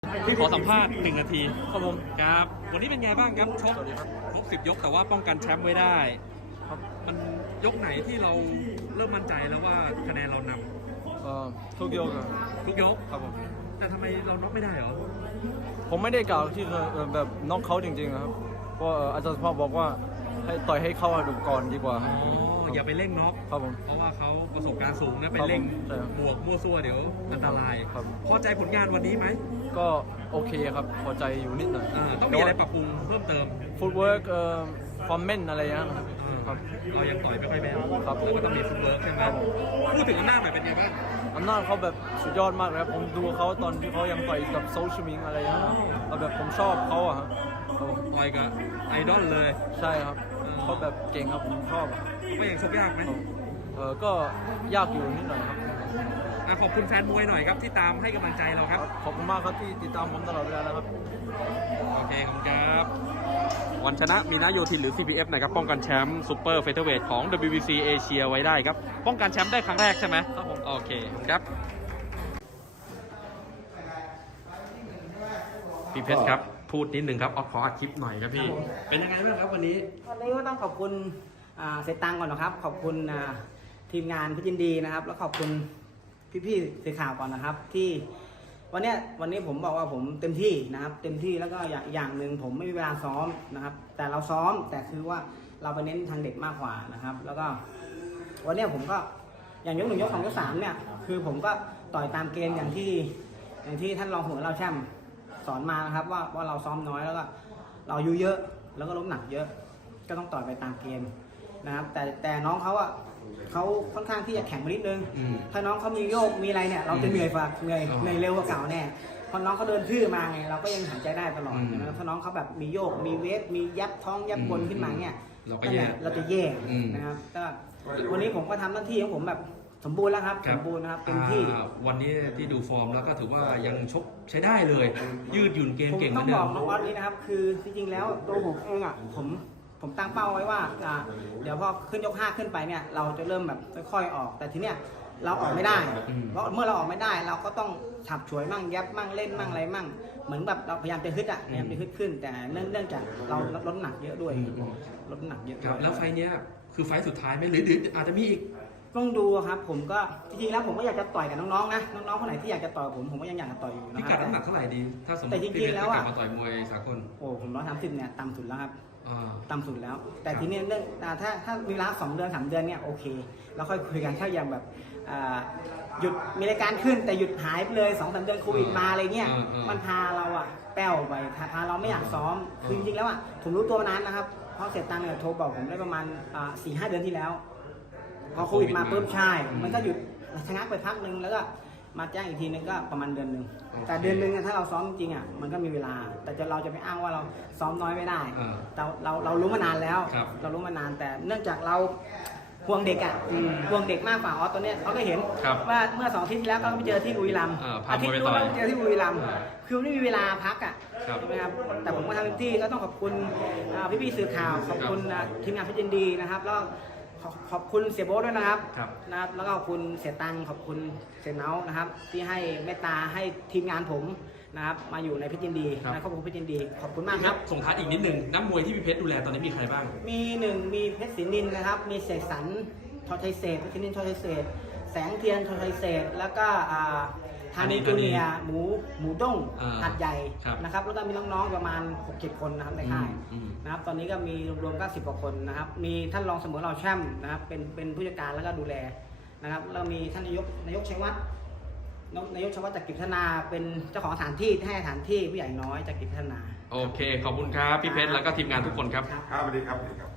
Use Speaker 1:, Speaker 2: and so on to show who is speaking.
Speaker 1: พี่ขอสัมภาษณ์1 นาที
Speaker 2: ครับผม
Speaker 1: ครับวันนี้เป็นไงบ้างครับชก
Speaker 2: สวัสดีครับ
Speaker 1: ครบ10 ยกแต่ว่าป้องกันแชมป์ไว้ได้
Speaker 2: ครับ
Speaker 1: มันยกไหนที่เราเริ่มมั่นใจแล้วว่าคะแนนเราน
Speaker 2: ทุกยกอะ
Speaker 1: ำทุกยก
Speaker 2: ครับผม
Speaker 1: แต่ทำไมเราน็อกไม่ได้เหรอ
Speaker 2: ผมไม่ได้กล่าวที่แบบน็อกเขาจริงๆนะครับเพราะอาจารย์สุภาพบอกว่าให้ต่อยให้เข้าดูก่อนดีกว่าครับ
Speaker 1: อ๋ออย่าไปเร่งน็อก
Speaker 2: ครับผม
Speaker 1: เพราะว่าเขาประสบการณ์สูงนะไปเร่ง
Speaker 2: ใช่ครับ
Speaker 1: บวกมั่วซั่วเดี๋ยวอันตราย
Speaker 2: ครับ
Speaker 1: พอใจผลงานวันนี้ไหม
Speaker 2: ก็โอเคครับพอใจอยู่นิดหน่อย
Speaker 1: ต้องมีอะไรปรับปรุงเพิ่มเติม
Speaker 2: ฟุตเวิร์กฟอร์มเมนอะไรอย่างเงี้ยครับ
Speaker 1: เรายังต่อยไม่ค่อยแม่น
Speaker 2: ครับ
Speaker 1: แล้วก็ต้องมีฟุตเวิร์กใช่ไหมพูดถึงอำนาจหน่อยเป็นไงบ้าง
Speaker 2: อำนาจเขาแบบสุดยอดมากเลยครับผมดูเขาตอนที่เขายังต่อยกับโซชมิงอะไรอย่างเงี้ยแล้วแบบผมชอบเขาอะครับครับผม
Speaker 1: ต่อยกับไอดอลเลย
Speaker 2: ใช่ครับเขาแบบเก่งครับผมชอบอะ
Speaker 1: ก็ยังชกยากไหม
Speaker 2: ก็ยากอยู่นิดหน่อยครับ
Speaker 1: ขอบคุณแฟนมวยหน่อยครับที่ตามให้กำลังใจเราครับ
Speaker 2: ขอบคุณมากครับที่ติดตามผมตลอดเวลานะครับ
Speaker 1: โอเคขอบคุณครับ วันชนะมีนาโยธินหรือ CPF นะครับป้องกันแชมป์ซูเปอร์เฟเธอร์เวทของ WBC เอเชียไว้ได้ครับ ป้องกันแชมป์ได้ครั้งแรกใช่ไหม
Speaker 2: ครับผม
Speaker 1: โอเคครับพี่เพชรครับ พูดนิดนึงครับขออัดคลิปหน่อยครับพี่ เป็นยังไงบ้างครับวันนี้
Speaker 3: วันนี้ก็ต้องขอบคุณเสยตังค์ก่อนนะครับ ขอบคุณทีมงานพี่ยินดีนะครับ แล้วขอบคุณพี่ๆสื่อข่าวก่อนนะครับ ที่วันนี้ผมบอกว่าผมเต็มที่นะครับ เต็มที่แล้วก็อย่างหนึ่งผมไม่มีเวลาซ้อมนะครับ แต่เราซ้อมแต่คือว่าเราไปเน้นทางเด็กมากกว่านะครับ แล้วก็วันนี้ผมก็อย่างยก 1 ยก 2 ยก 3เนี่ยคือผมก็ต่อยตามเกณฑ์อย่างที่ท่านรองหัวเราแช่มสอนมานะครับว่าเราซ้อมน้อยแล้วก็เราอายุเยอะแล้วก็ล้มหนักเยอะ ก็ต้องต่อยไปตามเกมนะครับ แต่น้องเขาอ่ะเขาค่อนข้างที่จะแข็งไปนิดนึง ถ้าน้องเขามีโยกมีอะไรเนี่ยเราจะเหนื่อยฝ่าเหนื่อยเร็วกว่าเก่าแน่พอน้องเขาเดินทื่อมาไงเราก็ยังหายใจได้ตลอดนะครับถ้าน้องเขาแบบมีโยกมีเวฟมียัดท้องยัดบนขึ้นมาเนี่ย
Speaker 1: เราก็แย่
Speaker 3: เราจะแย่นะครับก็วันนี้ผมก็ทำหน้าที่ของผมแบบสมบูรณ์แล้วครับสมบูรณ์นะครับเต็มที่
Speaker 1: วันนี้ที่ดูฟอร์มแล้วก็ถือว่ายังชกใช้ได้เลย ยืดหยุ่นเกม
Speaker 3: ผม
Speaker 1: เก่งเหมื
Speaker 3: ต้
Speaker 1: อ
Speaker 3: อน ง
Speaker 1: เดิ
Speaker 3: บอ
Speaker 1: ม
Speaker 3: กน้องออสนี้นะครับ คือจริงๆแล้วตัวผมเองอ่ะผมตั้งเป้าไว้ว่าเดี๋ยวพอขึ้นยก 5ขึ้นไปเนี่ยเราจะเริ่มแบบค่อยๆออก แต่ทีเนี้ยเราออกไม่ได้ เพราะเมื่อเราออกไม่ได้เราก็ต้องฉับฉวยมั่งยับมั่งเล่นมั่งอะไรมั่งเหมือนแบบเราพยายามจะฮึดอ่ะพยายามจะฮึดขึ้น แต่เนื่องจากเราลดน้ำหนักเยอะด้วยลดน้ำหนักเยอะ
Speaker 1: ค
Speaker 3: ด้
Speaker 1: รั
Speaker 3: ว
Speaker 1: บ
Speaker 3: ย
Speaker 1: แล้วไฟล์เนี้ยคือไฟล์สุดท้ายไหมหรืออาจจะมีอีก
Speaker 3: ต้องดูครับผมก็จริงๆแล้วผมก็อยากจะต่อยกับน้องๆนะน้องๆคนไหนที่อยากจะต่อยผมก็ยังอยากจะต่อยอยู่นะ
Speaker 1: พิ
Speaker 3: ค
Speaker 1: กั
Speaker 3: รั
Speaker 1: ด
Speaker 3: บ
Speaker 1: น้ำหนักเท่าไหร่ดี ถ้าสมม
Speaker 3: แต่
Speaker 1: ติ
Speaker 3: จริงๆ
Speaker 1: พี่เพชร
Speaker 3: แล้ว
Speaker 1: จะ
Speaker 3: อะ
Speaker 1: กลับมาต่อยมวยสากล
Speaker 3: โอ้ผม130เนี่ยต่ำสุดแล้วครับ
Speaker 1: อ่า
Speaker 3: ต่ำสุดแล้ว แต่ทีนี้เรื่องถ้ามีเวลา2 เดือน 3 เดือนเนี่ยโอเคแล้วค่อยคุยกันถ้าอย่างแบบหยุดมีรายการขึ้นแต่หยุดหายไปเลย 2-3 เดือนโควิดมาอะไรเงี้ยมันพาเราอะแป้วไปพาเราไม่อยากซ้อมคือจริงๆแล้วอะผมรู้ตัวมานานนะครับเพราะเสยตังค์เนี่ยโทรบอกผมได้ประมาณ4-5 เดือนที่แล้วพอโควิดมาปุ๊บใช่มันก็หยุดชะงักไปพักนึงแล้วก็มาแจ้งอีกทีนึงก็ประมาณเดือนนึงแต่เดือนนึงถ้าเราซ้อมจริงๆอ่ะมันก็มีเวลา แต่เราจะไปอ้างว่าเราซ้อมน้อยไม่ได้แต่เรารู้มานานแล้ว เรารู้มานานแต่เนื่องจากเราห่วงเด็กอ่ะห่วงเด็กมากกว่าอ๋อตัวเนี้ยเขาก็เห็นว่าเมื่อ2 อาทิตย์ที่แล้วก็ไปเจอที่บุรีรัมย์อาทิตย์นู้นเราไปเจอที่บุรีรัมย์คือไม่มีเวลาพักอ่ะใช่ไหมครับแต่ผมก็ทำเต็มที่ก็ต้องขอบคุณพี่ๆสื่อข่าวขอบคุณทีมงานพิจิตรดีนะครับแล้วขอบคุณเสียโบ๊ทด้วยนะครับ แล้วก็ขอบคุณเสียตังขอบคุณเสียเนานะครับที่ให้เมตตาให้ทีมงานผมนะครับมาอยู่ในเพชรยินดีนะขอบคุณเพชรยินดีขอบคุณมากครับ
Speaker 1: ส่งท้ายอีกนิดหนึ่งนักมวยที่พี่เพชรดูแลตอนนี้มีใครบ้าง
Speaker 3: มีมีเพชรศรีนินนะครับมีเสกสรรชอชัยเศษเพชรนินชอชัยเศษแสงเทียนชอชัยเศษแล้วก็ธานีจูเนียหมูด้งหัดใหญ่นะครับแล้วก็มีน้องๆประมาณ 6-7 คนนะครับในค่ายนะครับตอนนี้ก็มีรวมๆก็10 กว่าคนนะครับมีท่านรองเสมอเราแช่มนะครับเป็นผู้จัดการแล้วก็ดูแลนะครับแล้วมีท่านนายกชัยวัฒน์นายกชัยวัฒน์จากกิจพัฒนาเป็นเจ้าของสถานที่ให้สถานที่ผู้ใหญ่น้อยจากกิจพัฒนา
Speaker 1: โอเคขอบคุณครับพี่เพชรแล้วก็ทีมงานทุกคนครับ
Speaker 4: ครับสวัสดีครับ